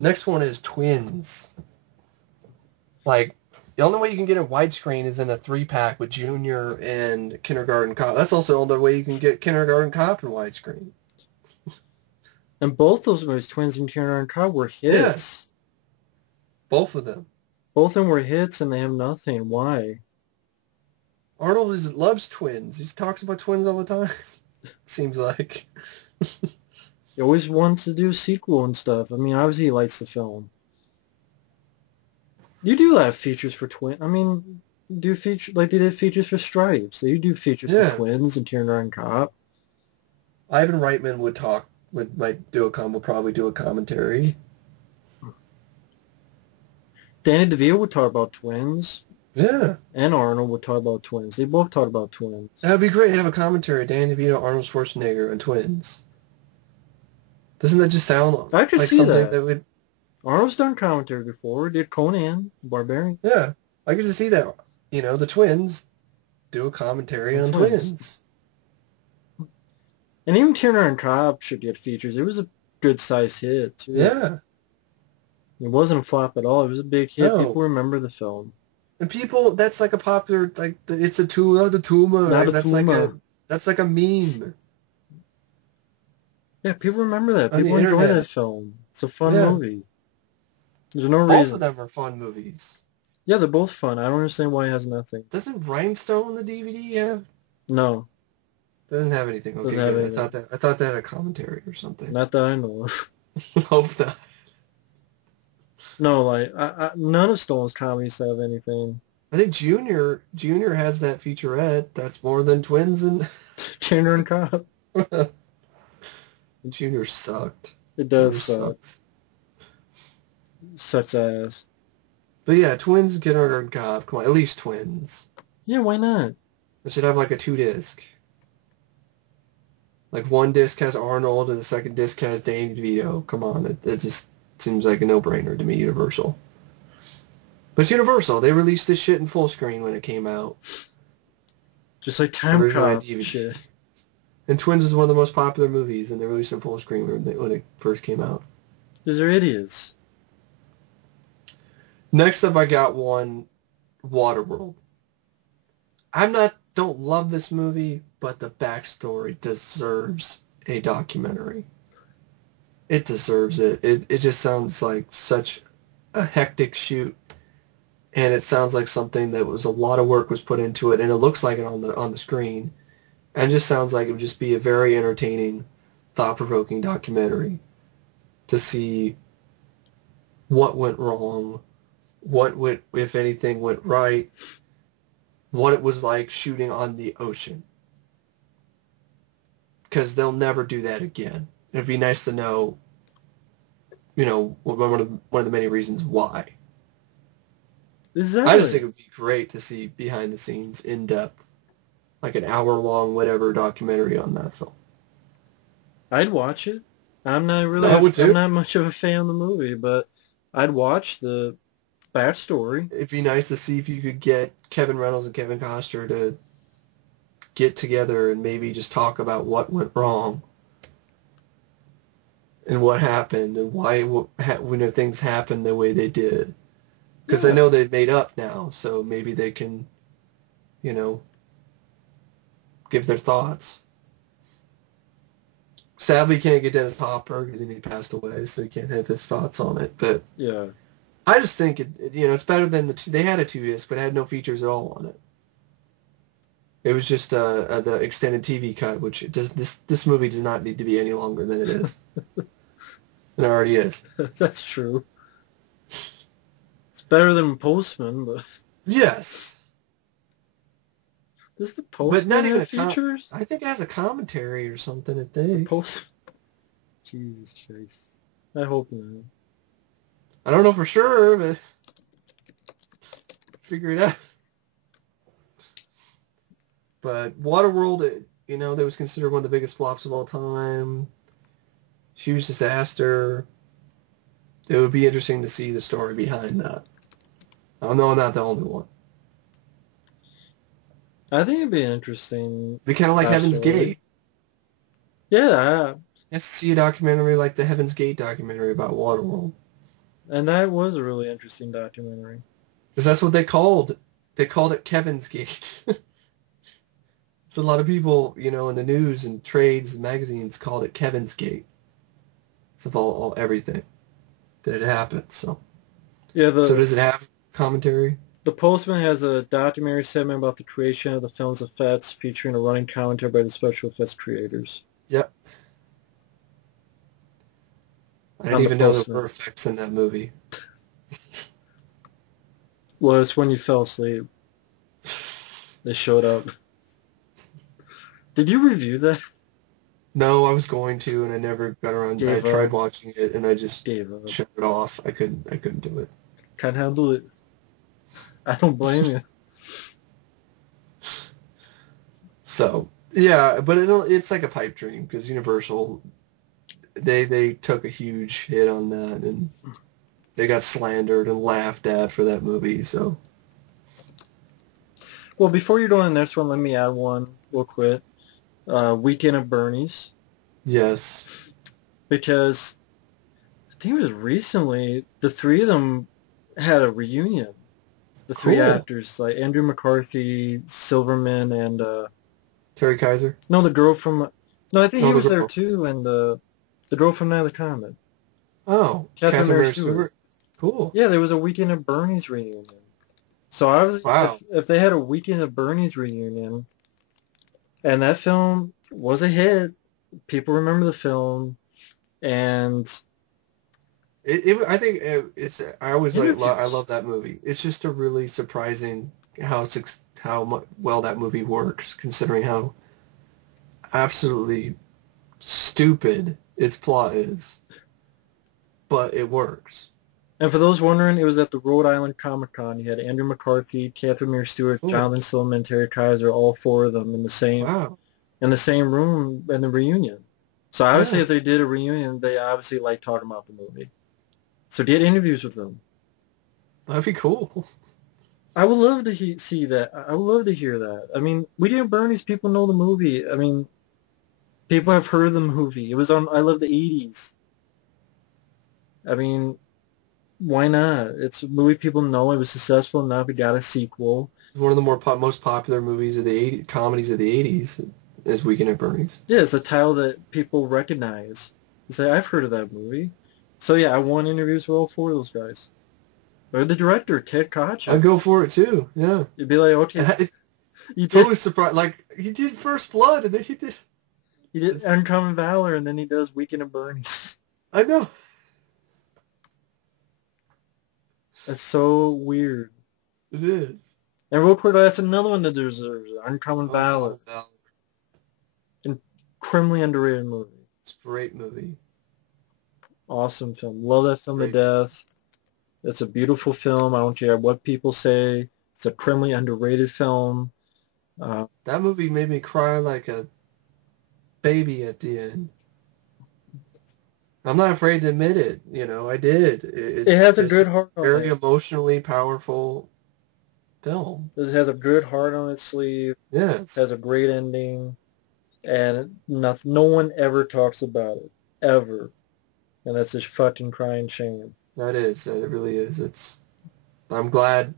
Next one is Twins. Like, the only way you can get a widescreen is in a 3-pack with Junior and Kindergarten Cop. That's also the only way you can get Kindergarten Cop in widescreen. And both those movies, Twins and Kindergarten Cop, were Yeah, hits. both of them. Both of them were hits, and they have nothing. Why? Loves twins. He talks about twins all the time. Seems like. He always wants to do a sequel and stuff. I mean, obviously he likes the film. You do have features for twin. I mean, do feature like they did features for Stripes. They do features for Yeah. Twins and Kindergarten Cop. Ivan Reitman would probably do a commentary. Danny DeVito would talk about Twins, Yeah. and Arnold would talk about Twins. They both talk about Twins. That'd be great to have a commentary. Danny DeVito, Arnold Schwarzenegger, and twins. Doesn't that just sound I could like see something that. that would... Arnold's done commentary before. He did Conan, Barbarian, Yeah. I could just see that. The twins do a commentary and on Twins. twins. And even Kindergarten Cop should get features. It was a good-sized hit, too. Yeah. It wasn't a flop at all. It was a big hit. No. People remember the film. And people, that's like a popular, like, it's a tumor, the tumor. Not Like, a tumor. that's like a meme. Yeah, people remember that. On the People enjoy internet. that film. It's a fun Yeah. movie. There's no Both reason. of them are fun movies. Yeah, they're both fun. I don't understand why it has nothing. Doesn't Rhinestone, the DVD, have... No, Doesn't have anything. Okay, doesn't have good. anything. I thought that had a commentary or something. Not that I know of. Hope not. No, like none of Stone's comedies have anything. I think Junior has that featurette. That's more than Twins and Chandler and Cop. Junior sucked. It does Junior suck. sucks. Sucks ass. But yeah, Twins and Kindergarten Cop. Come on, at least Twins. Yeah, why not? It should have like a 2-disc. Like one disc has Arnold and the second disc has Danny DeVito. Come on, it just seems like a no-brainer to me, Universal. But it's Universal. They released this shit in full screen when it came out. Just like Time Original Cop DVD. shit. And Twins is one of the most popular movies, and they released it in full screen when it first came out. Because they're idiots. Next up, I got one, Waterworld. Don't love this movie, but the backstory deserves a documentary. It deserves it. It just sounds like such a hectic shoot, and it sounds like something that was a lot of work was put into it, and it looks like it on the screen, and it just sounds like it would just be a very entertaining, thought-provoking documentary to see what went wrong, if anything, went right, what it was like shooting on the ocean. Because they'll never do that again. It'd be nice to know, one of the many reasons why. Exactly. I just think it would be great to see behind the scenes, in depth, like an hour-long, whatever, documentary on that film. I'd watch it. I'm not really. I would too. I'm not much of a fan of the movie, but I'd watch the backstory. It'd be nice to see if you could get Kevin Reynolds and Kevin Costner to get together and maybe just talk about what went wrong and what happened and why things happened the way they did. Because I know they've made up now, so maybe they can, give their thoughts. Sadly, can't get Dennis Hopper because he passed away, so he can't have his thoughts on it. But Yeah. I just think it's better than they had a 2-disc, but it had no features at all on it. It was just the extended TV cut, which this movie does not need to be any longer than it is. It already is. That's true. It's better than Postman, but Yes, does the but Postman not even have features? I think it has a commentary or something. I think. Post. Jesus Christ. I hope not. I don't know for sure, but figure it out. But Waterworld, that was considered one of the biggest flops of all time. Huge disaster. It would be interesting to see the story behind that. I know I'm not the only one. I think it'd be interesting. It'd be kind of like Heaven's backstory. Gate. Yeah. Yes, see a documentary like the Heaven's Gate documentary about Waterworld. And that was a really interesting documentary. Because that's what they called it Kevin's Gate. So a lot of people, in the news and trades and magazines called it Kevin's Gate. It's of all everything that had happened. Yeah, So does it have commentary? the Postman has a documentary segment about the creation of the film's effects, featuring a running commentary by the special effects creators. Yep. I didn't On the even know there Postman. were effects in that movie. Well, it's when you fell asleep. They showed up. Did you review that? No, I was going to, and I never got around. I Gave tried up. watching it, and I just Gave up. shut it off. I couldn't do it. Can't handle it. I don't blame you. So yeah, but it's like a pipe dream because Universal, they took a huge hit on that, and they got slandered and laughed at for that movie. So Well, before you go on the next one, let me add one real quick. Weekend at Bernie's. yes, Because I think it was recently, the three of them had a reunion. The three cool. actors, like Andrew McCarthy, Silverman, and Terry Kaiser. no, the girl from I think No, he the was there girl. too, and the girl from Night of the Comet, Oh, Catherine Catherine Mary Mary Stewart. Stewart. Cool. Yeah, there was a Weekend at Bernie's reunion. So I was Wow. if they had a Weekend at Bernie's reunion, and that film was a hit, people remember the film, and I think it's. I always I interviews. love that movie. It's just a really surprising how well that movie works, considering how absolutely stupid its plot is, but it works. And for those wondering, it was at the Rhode Island Comic Con. You had Andrew McCarthy, Catherine Mere Stewart, Cool. Jonathan Silverman, Terry Kaiser, all four of them Wow. in the same room in the reunion. So obviously, Yeah, if they did a reunion, they obviously like talking about the movie. So get interviews with them. that'd be cool. I would love to see that. I would love to hear that. I mean, We Didn't Burn These People know the movie. I mean, people have heard of the movie. It was on I Love the 80s. I mean, why not? It's a movie people know. It was successful enough. It got a sequel. It's one of the most popular movies of the '80s, comedies of the '80s, is Weekend at Bernie's. Yeah, it's a title that people recognize. You say, I've heard of that movie. So yeah, I want interviews with all four of those guys. Or the director, Ted I'd Kocha. go for it too. Yeah. You'd be like, okay, It's you did totally surprised. Like he did First Blood, and then he did. Uncommon Valor, and then he does Weekend at Bernie's. I know. That's so weird. It is. And real quick, that's another one that deserves it. Uncommon Valor. Oh, Valor. And criminally underrated movie. It's a great movie. Awesome film. Love that film to Great. death. It's a beautiful film. I don't care what people say. It's a criminally underrated film. That movie made me cry like a baby at the end. I'm not afraid to admit it. I did. It It's has a just good heart on very it. emotionally powerful film. It has a good heart on its sleeve. Yes, Has a great ending. And no one ever talks about it. Ever. And that's a fucking crying shame. that is. It really is. I'm glad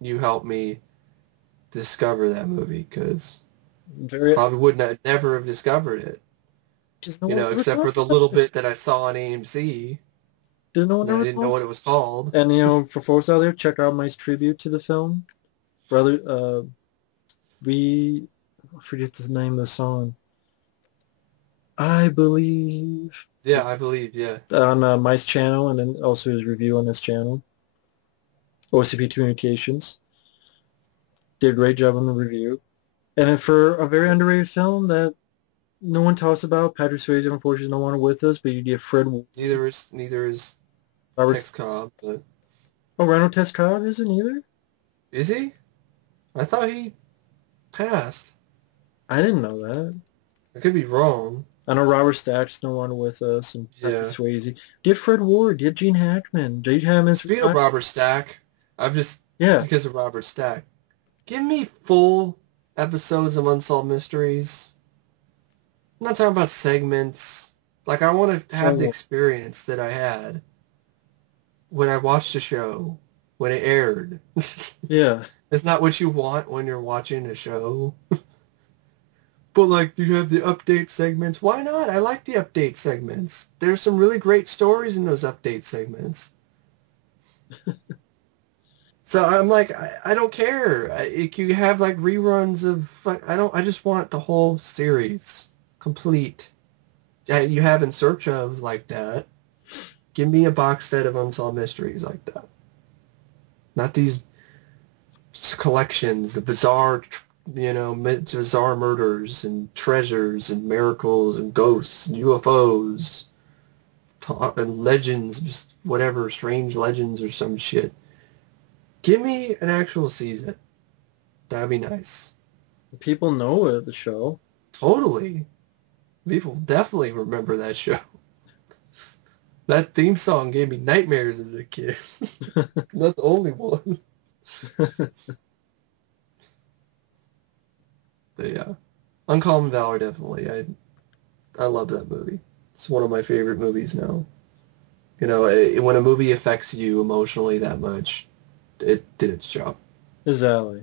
you helped me discover that movie because Very, probably wouldn't have never have discovered it. just no one ever Except for talks the about little it. bit that I saw on AMC. Just no one And I ever didn't know what talks. it was called. And for folks out there, check out my tribute to the film. Brother, I forget the name of the song. I believe Yeah, I believe. Yeah. on Mike's channel, and then also his review on his channel, OCP Communications. Did a great job on the review. And then for a very underrated film that no one talks about, Patrick Swayze unfortunately is no longer with us, but you get Fred Neither is Robert. Tex Cobb. But Oh, Reno Teskov isn't either? is he? I thought he passed. I didn't know that. I could be wrong. I know Robert Stack's no longer with us, and Patrick Yeah. Swayze. Get Fred Ward. Get Gene Hackman. Gene Hackman's Speaking of Robert Stack, I'm just yeah. because of Robert Stack. Give me full episodes of Unsolved Mysteries. I'm not talking about segments. Like I want to have the experience that I had when I watched the show, when it aired. Yeah. It's not what you want when you're watching a show. But like, do you have the update segments? Why not? I like the update segments. There's some really great stories in those update segments. So I'm like, I don't care. You have like reruns of, I just want the whole series complete. You have In Search of like that. Give me a box set of Unsolved Mysteries like that. Not these collections, the bizarre, bizarre murders and treasures and miracles and ghosts and UFOs and legends, just whatever, strange legends or some shit. Give me an actual season. That'd be nice. People know it, the show. Totally. People definitely remember that show. That theme song gave me nightmares as a kid. Not the only one. But yeah. Uncommon Valor, definitely. I love that movie. It's one of my favorite movies now. When a movie affects you emotionally that much, it did its job. Exactly.